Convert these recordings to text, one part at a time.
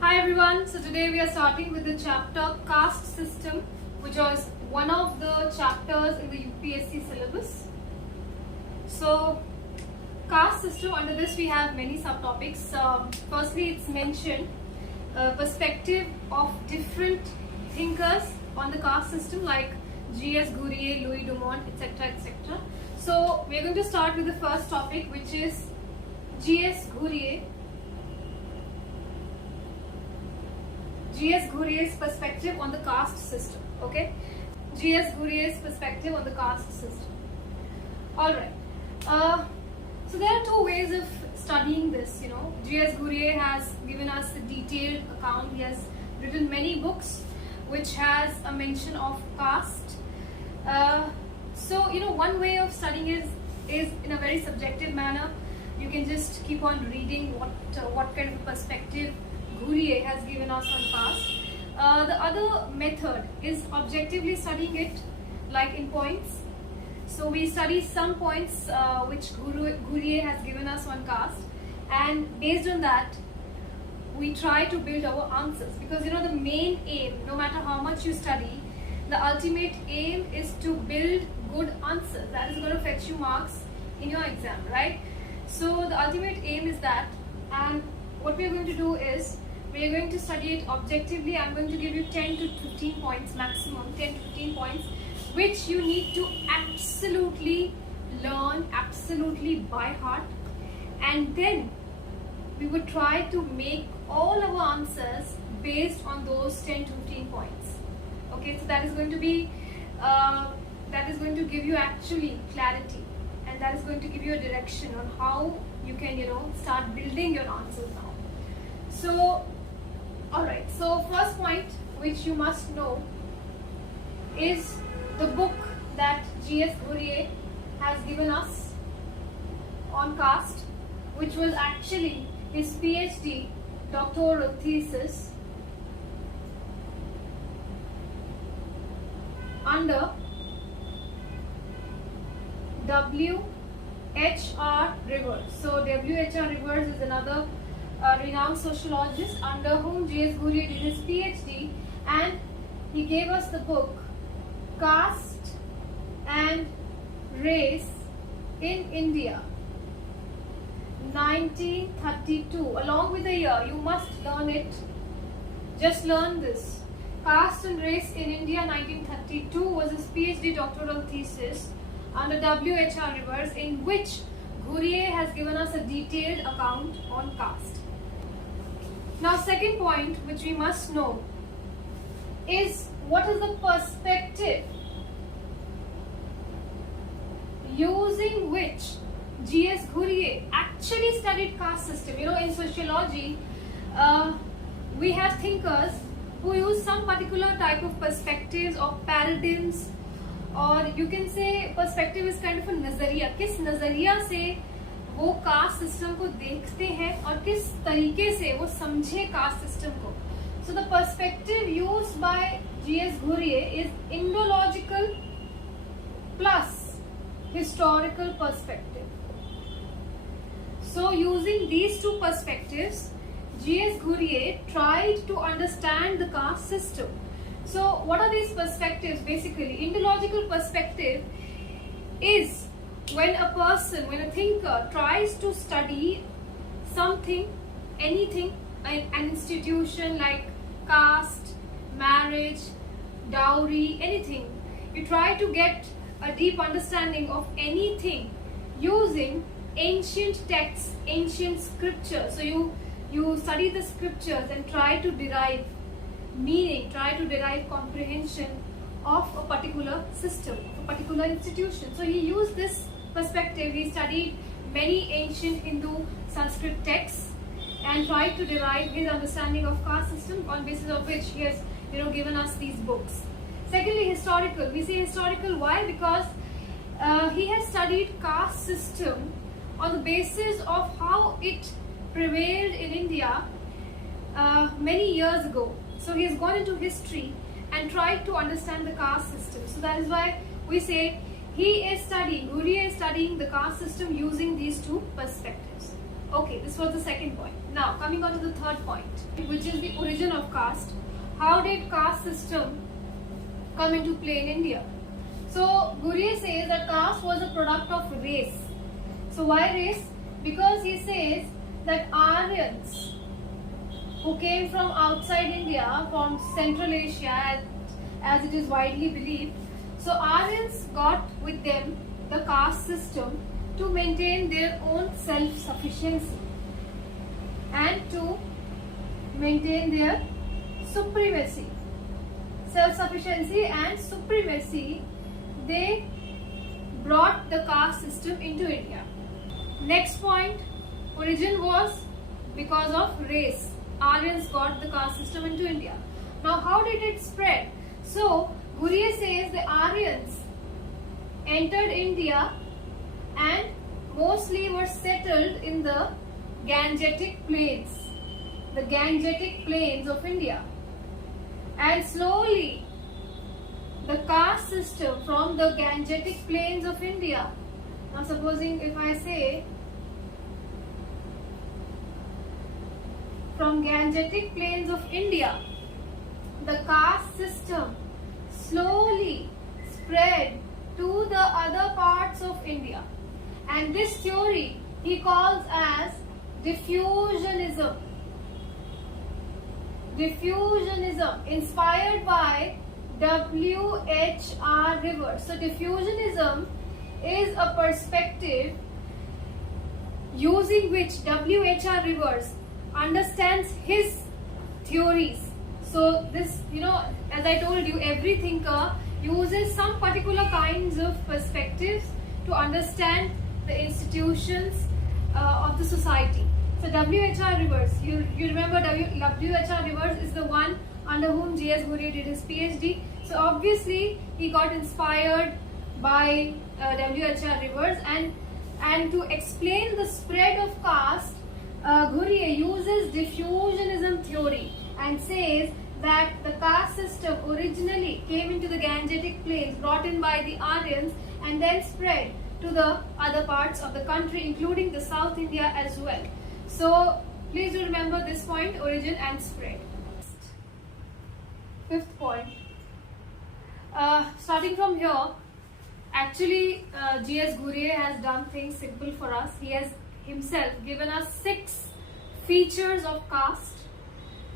Hi everyone, so today we are starting with the chapter Caste System, which was one of the chapters in the UPSC syllabus. So caste system, under this we have many subtopics. Firstly, it's mentioned perspective of different thinkers on the caste system like G.S. Ghurye, Louis Dumont, etc. etc. So we are going to start with the first topic, which is G.S. Ghurye. G.S. Ghurye's perspective on the caste system. Okay, G.S. Ghurye's perspective on the caste system. Alright, so there are two ways of studying this. G.S. Ghurye has given us a detailed account. He has written many books which has a mention of caste. So one way of studying is in a very subjective manner. You can just keep on reading what kind of a perspective Ghurye has given us on caste. The other method is objectively studying it, like in points. So we study some points which Ghurye has given us on caste, and based on that we try to build our answers, because the main aim, no matter how much you study, the ultimate aim is to build good answers that is going to fetch you marks in your exam, right? So the ultimate aim is that, and what we are going to do is we are going to study it objectively. I'm going to give you 10 to 15 points maximum, 10 to 15 points, which you need to absolutely learn, absolutely by heart, and then we would try to make all our answers based on those 10 to 15 points. Okay, so that is going to be that is going to give you actually clarity, and that is going to give you a direction on how you can start building your answers now. So alright, so first point which you must know is the book that G.S. Ghurye has given us on caste, which was actually his PhD doctoral thesis under W.H.R. Rivers. So W.H.R. Rivers is another renowned sociologist under whom G.S. Ghurye did his PhD, and he gave us the book Caste and Race in India, 1932. Along with the year, you must learn it. Just learn this. Caste and Race in India, 1932 was his PhD doctoral thesis under W.H.R. Rivers, in which Ghurye has given us a detailed account on caste. Now, second point which we must know is what is the perspective using which G.S. Ghurye actually studied caste system. In sociology, we have thinkers who use some particular type of perspectives or paradigms, or you can say perspective is kind of a nazariya. किस नजरिया से वो caste system को देखते हैं और किस तरीके से वो समझे कास्ट सिस्टम को. So the perspective used by G.S. Ghurye is Indological plus historical perspective. So using these two perspectives, G.S. Ghurye tried to understand the caste system. So what are these perspectives? Basically, Indological perspective is when a person, when a thinker tries to study something, anything, an institution like caste, marriage, dowry, anything, you try to get a deep understanding of anything using ancient texts, ancient scriptures. So you study the scriptures and try to derive meaning, try to derive comprehension of a particular system, a particular institution. So he used this perspective. He studied many ancient Hindu Sanskrit texts and tried to derive his understanding of caste system, on basis of which he has given us these books. Secondly, historical. We say historical, why? Because he has studied caste system on the basis of how it prevailed in India many years ago. So he has gone into history and tried to understand the caste system. So that is why we say Ghurye is studying the caste system using these two perspectives. Okay, this was the second point. Now coming on to the third point, which is the origin of caste. How did caste system come into play in India? So Gurye says that caste was a product of race. So why race? Because he says that Aryans who came from outside India, from Central Asia, as it is widely believed. So Aryans got with them the caste system to maintain their own self-sufficiency and to maintain their supremacy. Self-sufficiency and supremacy, they brought the caste system into India. Next point, origin was because of race. Aryans got the caste system into India. Now how did it spread? So Gurye says the Aryans entered India and mostly were settled in the Gangetic plains. The Gangetic plains of India. And slowly the caste system from the Gangetic plains of India. Now supposing if I say from Gangetic plains of India, the caste system slowly spread to the other parts of India. And this theory he calls as diffusionism. Diffusionism, inspired by W.H.R. Rivers. So diffusionism is a perspective using which W.H.R. Rivers understands his theories. So this, as I told you, every thinker uses some particular kinds of perspectives to understand the institutions of the society. So W.H.R. Rivers, you remember W.H.R. Rivers is the one under whom J.S. Gurye did his PhD. So obviously he got inspired by W.H.R. Rivers, and to explain the spread of caste, Gurye uses diffusionism theory and says that the caste system originally came into the Gangetic plains brought in by the Aryans and then spread to the other parts of the country, including the South India as well. So please do remember this point, origin and spread. Fifth point. Starting from here, actually J.S. Gurye has done things simple for us. He has himself given us 6 features of caste.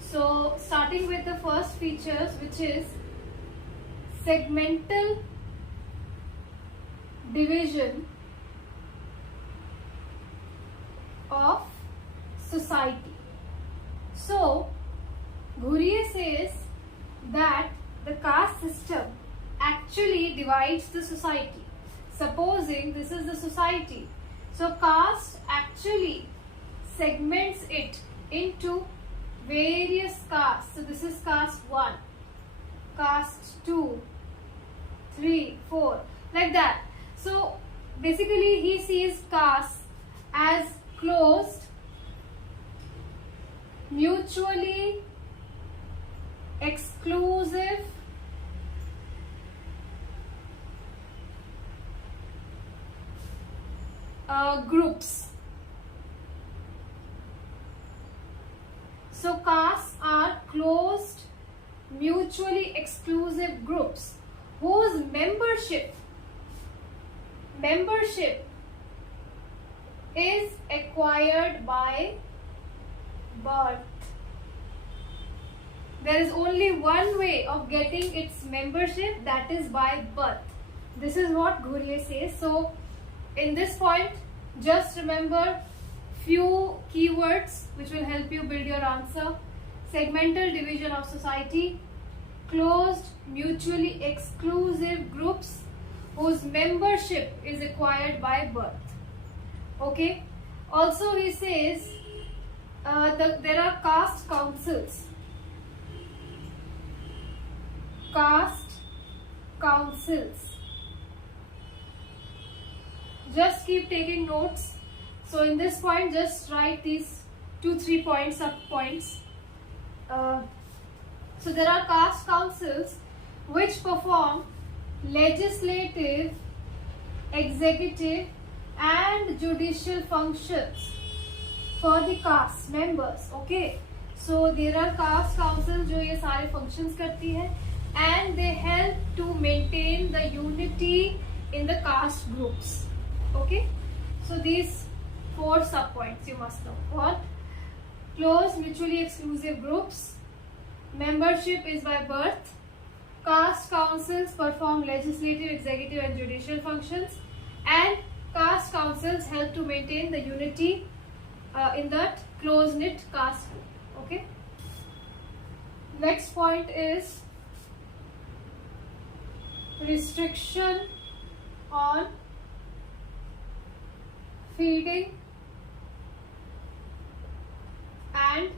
So starting with the first features, which is segmental division of society. So Gurye says that the caste system actually divides the society. Supposing this is the society, so caste actually segments it into various castes. So this is caste 1, caste 2, 3, 4, like that. So basically he sees caste as closed, mutually exclusive, groups. So castes are closed, mutually exclusive groups whose membership is acquired by birth. There is only one way of getting its membership, that is by birth. This is what Gurye says. So in this point, just remember few keywords which will help you build your answer. Segmental division of society, closed, mutually exclusive groups whose membership is acquired by birth. Okay. Also he says there are caste councils. Caste councils. Just keep taking notes. So in this point, just write these 2-3 points, sub points. So there are caste councils which perform legislative, executive and judicial functions for the caste members. Okay, so there are caste councils जो ये सारे functions करती है, and they help to maintain the unity in the caste groups. Okay, so these 4 subpoints you must know. What? Close mutually exclusive groups, membership is by birth, caste councils perform legislative, executive and judicial functions, and caste councils help to maintain the unity in that close-knit caste group. Okay. Next point is restriction on feeding and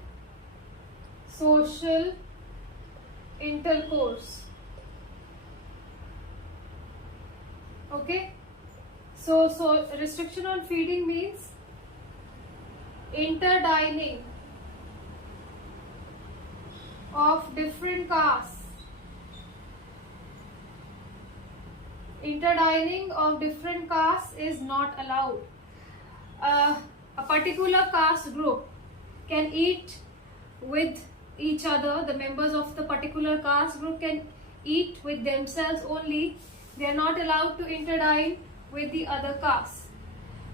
social intercourse. Okay, so restriction on feeding means interdining of different castes. Interdining of different castes is not allowed. A particular caste group can eat with each other. The members of the particular caste group can eat with themselves only. They are not allowed to interdine with the other castes.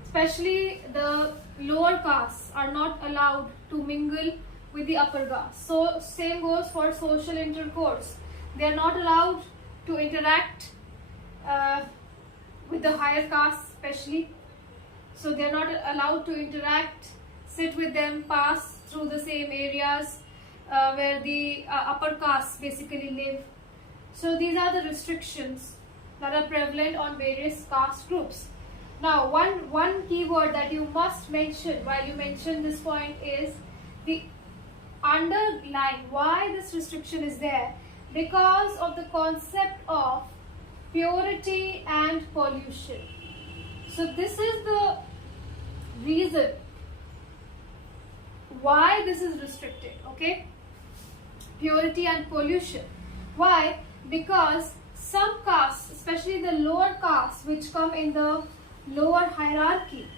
Especially the lower castes are not allowed to mingle with the upper caste. So same goes for social intercourse. They are not allowed to interact with the higher castes especially. So they are not allowed to interact, sit with them, pass through the same areas where the upper castes basically live. So these are the restrictions that are prevalent on various caste groups. Now one keyword that you must mention while you mention this point is the underline why this restriction is there, because of the concept of purity and pollution. So this is the reason why this is restricted. Okay, purity and pollution. Why? Because some castes, especially the lower castes which come in the lower hierarchy,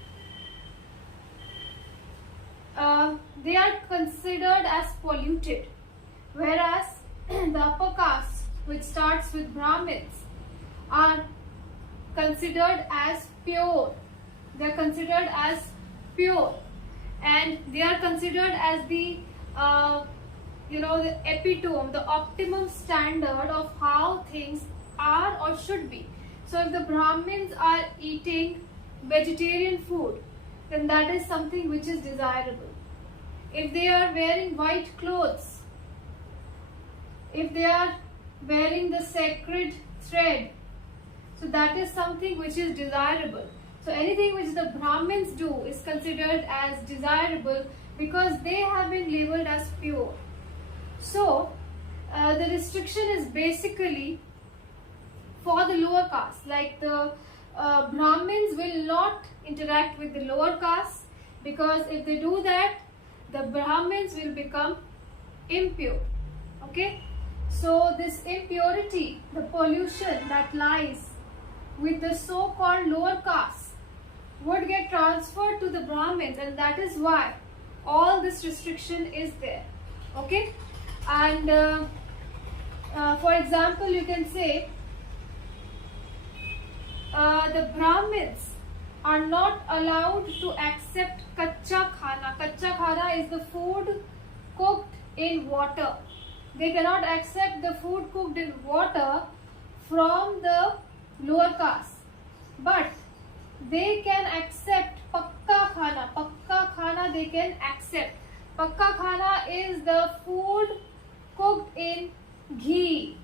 they are considered as polluted, whereas the upper caste, which starts with Brahmins, are considered as pure. They are considered as pure, and they are considered as the the epitome, the optimum standard of how things are or should be. So if the Brahmins are eating vegetarian food, then that is something which is desirable. If they are wearing white clothes, if they are wearing the sacred thread, so that is something which is desirable. So anything which the Brahmins do is considered as desirable because they have been labeled as pure. So the restriction is basically for the lower caste. Like the Brahmins will not interact with the lower caste, because if they do that, the Brahmins will become impure. Okay, so this impurity, the pollution that lies with the so-called lower caste would get transferred to the Brahmins, and that is why all this restriction is there. Okay, and for example, you can say the Brahmins are not allowed to accept kacha khana. Kacha khana is the food cooked in water. They cannot accept the food cooked in water from the lower caste, but they can accept pakka khana. Pakka khana they can accept. Pakka khana is the food cooked in ghee.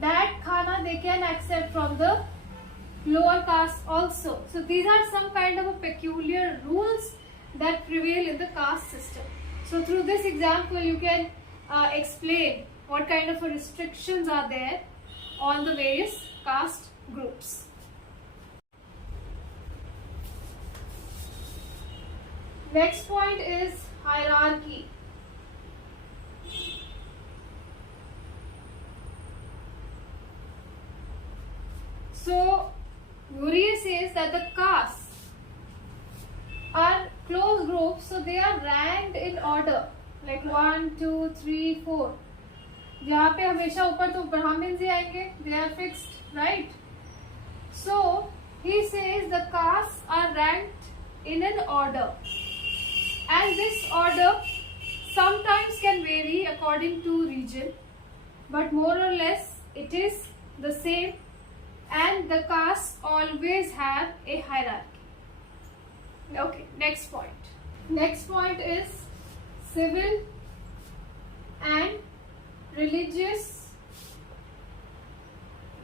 That khana they can accept from the lower caste also. So these are some kind of a peculiar rules that prevail in the caste system. So through this example, you can explain what kind of restrictions are there on the various caste groups. Next point is hierarchy. So Uriye says that the castes are close groups, so they are ranked in order, like 1, 2, 3, 4. यहाँ पे हमेशा ऊपर तो Brahmins ही आएंगे, they are fixed, right? So he says the castes are ranked in an order, and this order sometimes can vary according to region, but more or less it is the same, and the castes always have a hierarchy. Okay, next point. Next point is civil and religious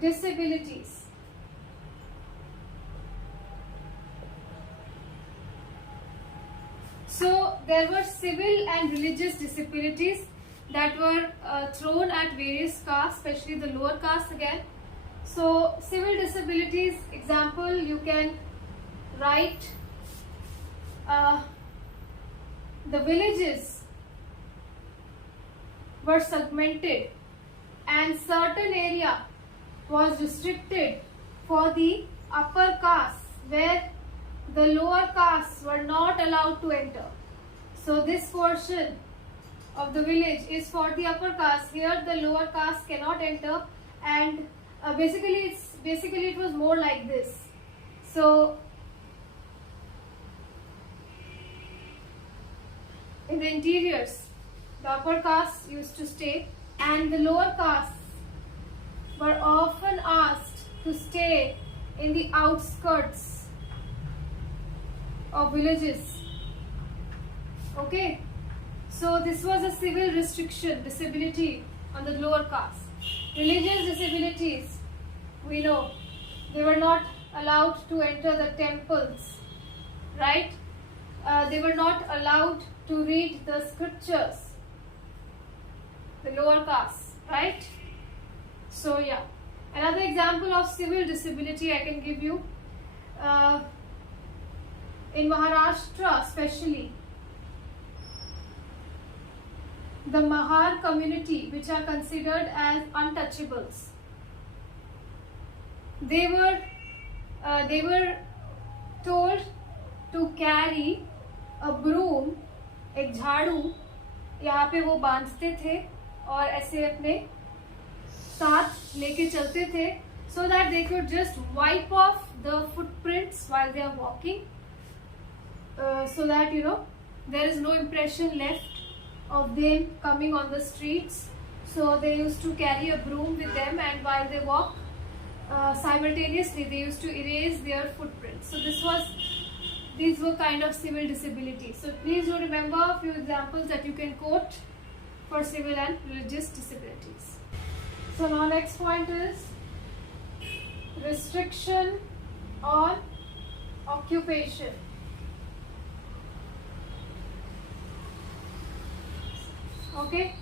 disabilities. So there were civil and religious disabilities that were thrown at various castes, especially the lower castes again. So civil disabilities, example, you can write the villages were segmented and certain area was restricted for the upper castes where the lower castes were not allowed to enter. So this portion of the village is for the upper caste. Here the lower caste cannot enter, and basically it was more like this. So in the interiors, the upper castes used to stay, and the lower castes were often asked to stay in the outskirts of villages. Okay, so this was a civil restriction, disability on the lower caste. Religious disabilities, we know they were not allowed to enter the temples, right? They were not allowed to read the scriptures, the lower castes, right? So yeah, another example of civil disability I can give you, in Maharashtra especially, the Mahar community, which are considered as untouchables, they were told to carry a broom, एक झाड़ू यहाँ पे वो बांधते थे और ऐसे अपने साथ लेके चलते थे, so that they could just wipe off the footprints while they are walking, so that there is no impression left of them coming on the streets. So they used to carry a broom with them, and while they walk, simultaneously they used to erase their footprints. So these were kind of civil disabilities. So please do remember a few examples that you can quote for civil and religious disabilities. So now next point is restriction on occupation. Okay,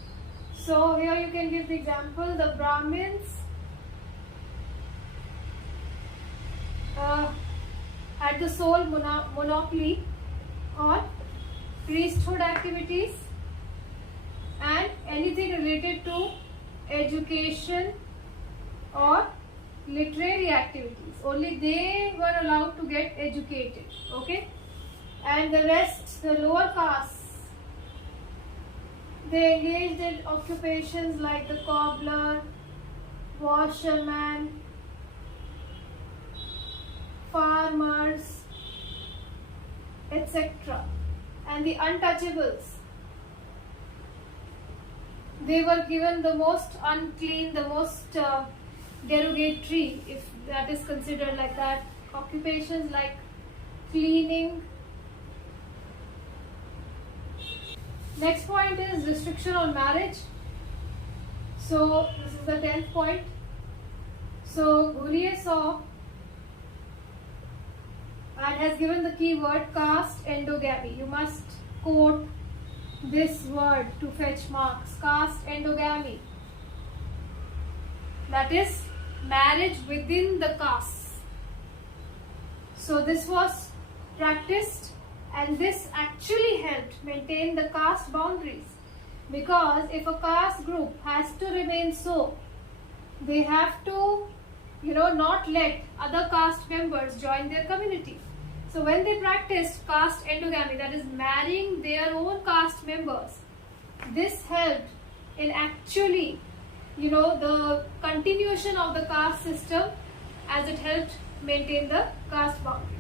so here you can give the example. The Brahmins had the sole monopoly on priesthood activities and anything related to education or literary activities. Only they were allowed to get educated. Okay, and the rest, the lower castes, they engaged in occupations like the cobbler, washerman, farmers, etc. And the untouchables, they were given the most unclean, the most derogatory, if that is considered like that, occupations like cleaning. Next point is restriction on marriage. So this is the 10th point. So Ghuriye saw and has given the keyword caste endogamy. You must quote this word to fetch marks. Caste endogamy. That is marriage within the caste. So this was practiced, and this actually helped maintain the caste boundaries, because if a caste group has to remain so, they have to not let other caste members join their community. So when they practiced caste endogamy, that is marrying their own caste members, this helped in actually, the continuation of the caste system, as it helped maintain the caste boundaries.